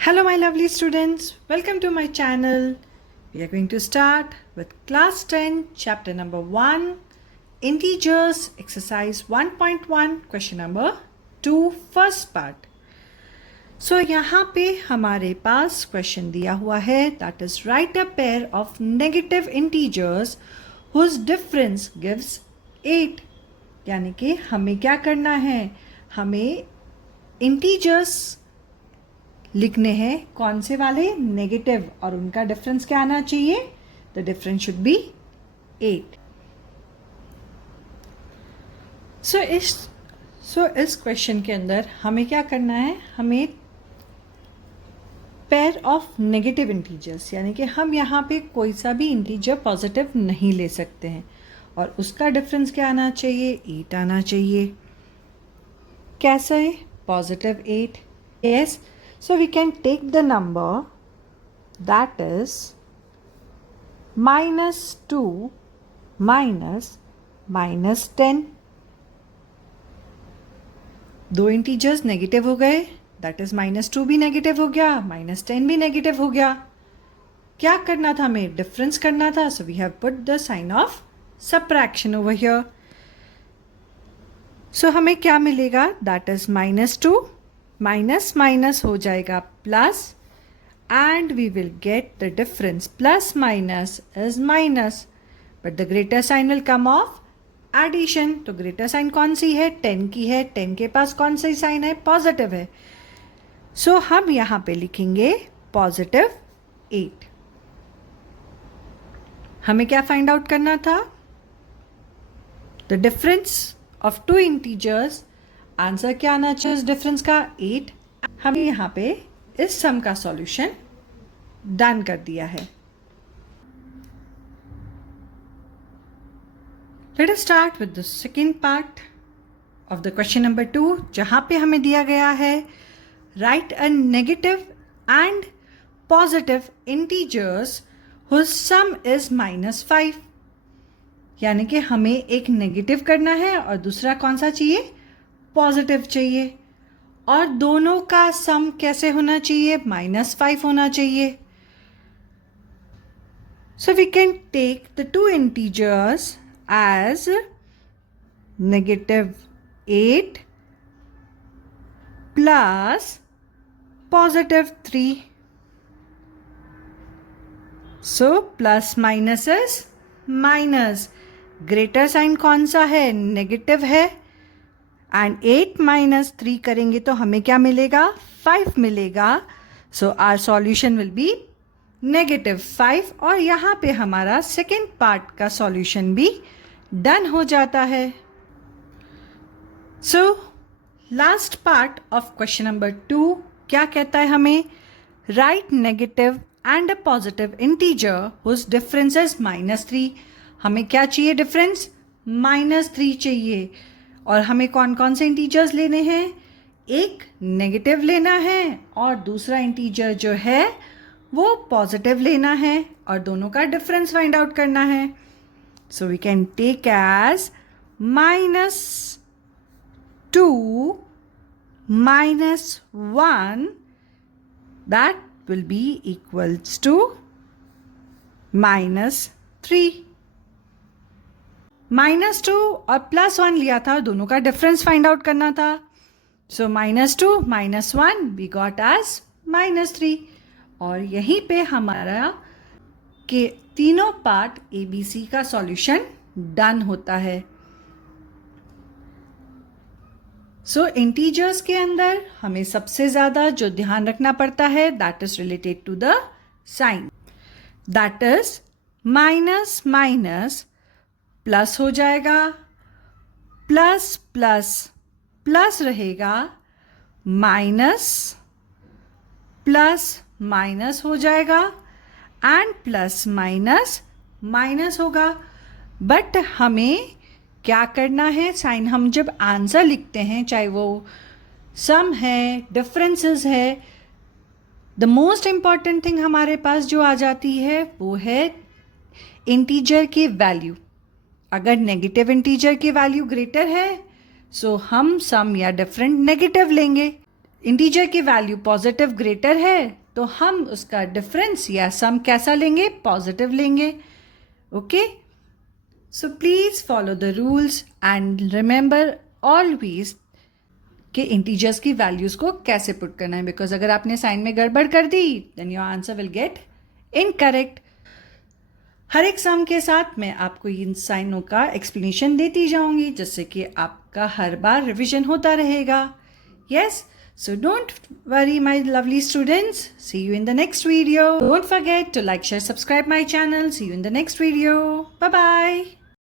Hello, my lovely students. Welcome to my channel. We are going to start with class 10, chapter number 1, integers, exercise 1.1, question number 2, first part. So, यहाँ पे हमारे पास question दिया हुआ है, that is write a pair of negative integers whose difference gives 8. यानी कि हमें क्या करना है, हमें integers लिखने हैं कौन से वाले, नेगेटिव, और उनका डिफरेंस क्या आना चाहिए, द डिफरेंस शुड बी 8. सो इस क्वेश्चन के अंदर हमें क्या करना है, हमें पेयर ऑफ नेगेटिव इंटीजर्स, यानी कि हम यहाँ पे कोई सा भी इंटीजर पॉजिटिव नहीं ले सकते हैं और उसका डिफरेंस क्या आना चाहिए, 8 आना चाहिए. कैसे, positive 8. Yes, so we can take the number that is -2 minus 10. दो इंटीजर्स नेगेटिव हो गए, दैट इज -2 भी नेगेटिव हो गया, -10 भी नेगेटिव हो गया. क्या करना था, हमें डिफरेंस करना था, so we have put the sign of subtraction over here. So हमें क्या मिलेगा, दैट इज -2 माइनस माइनस हो जाएगा plus, and we will get the difference. Plus minus is minus, but the greater sign will come of addition. तो greater sign कौन सी है, 10 की है. 10 के पास कौन सी साइन है, पॉजिटिव है. सो हम यहाँ पे लिखेंगे पॉजिटिव 8. हमें क्या फाइंड आउट करना था, the difference of two integers. Answer क्या आना चाहिए इस डिफरेंस का, 8. हमने यहाँ पे इस सम का सॉल्यूशन डन कर दिया है. Let us start with the second part of the question number 2, जहाँ पे हमें दिया गया है write a negative and positive integers whose sum is -5. यानी कि हमें एक नेगेटिव करना है और दूसरा कौन सा चाहिए, पॉजिटिव चाहिए, और दोनों का सम कैसे होना चाहिए, -5 होना चाहिए. So we can take the two integers as -8 plus +3. So plus minus is minus, greater sign कौन सा है, नेगेटिव है, एंड 8 माइनस 3 करेंगे तो हमें क्या मिलेगा, 5 मिलेगा. So our solution will be -5. और यहाँ पे हमारा सेकेंड पार्ट का सॉल्यूशन भी डन हो जाता है. So last part of question number 2 क्या कहता है हमें, write negative and a positive integer whose difference is -3. हमें क्या चाहिए, डिफरेंस -3 चाहिए. और हमें कौन कौन से इंटीजर्स लेने हैं, एक नेगेटिव लेना है और दूसरा इंटीजर जो है वो पॉजिटिव लेना है, और दोनों का डिफरेंस फाइंड आउट करना है. So we can take as -2 -1, that will be equals to -3. -2 और +1 लिया था, दोनों का डिफरेंस फाइंड आउट करना था. सो -2 -1 वी गॉट एज -3. और यहीं पे हमारा के तीनों पार्ट ABC का सॉल्यूशन डन होता है. सो इंटीजर्स के अंदर हमें सबसे ज़्यादा जो ध्यान रखना पड़ता है, that is related to the sign. That is minus minus plus हो जाएगा, प्लस प्लस प्लस रहेगा, माइनस प्लस माइनस हो जाएगा, एंड प्लस माइनस माइनस होगा. बट हमें क्या करना है, साइन हम जब आंसर लिखते हैं, चाहे वो सम है, डिफरेंसेस है, द मोस्ट इम्पॉर्टेंट थिंग हमारे पास जो आ जाती है वो है इंटीजर की वैल्यू. अगर नेगेटिव इंटीजर की वैल्यू ग्रेटर है, सो हम सम या डिफरेंट नेगेटिव लेंगे. इंटीजर की वैल्यू पॉजिटिव ग्रेटर है तो हम उसका डिफरेंस या सम कैसा लेंगे, पॉजिटिव लेंगे. Okay, so please follow the rules and remember always कि इंटीजर्स की वैल्यूज को कैसे पुट करना है, बिकॉज अगर आपने साइन में गड़बड़ कर दी then your answer will get incorrect. हर एक सम के साथ मैं आपको इन साइनों का एक्सप्लेनेशन देती जाऊंगी जिससे कि आपका हर बार रिविजन होता रहेगा. Yes, so don't worry my lovely students. See you in the next video. Don't forget to like, share, subscribe my channel. See you in the next video. Bye bye.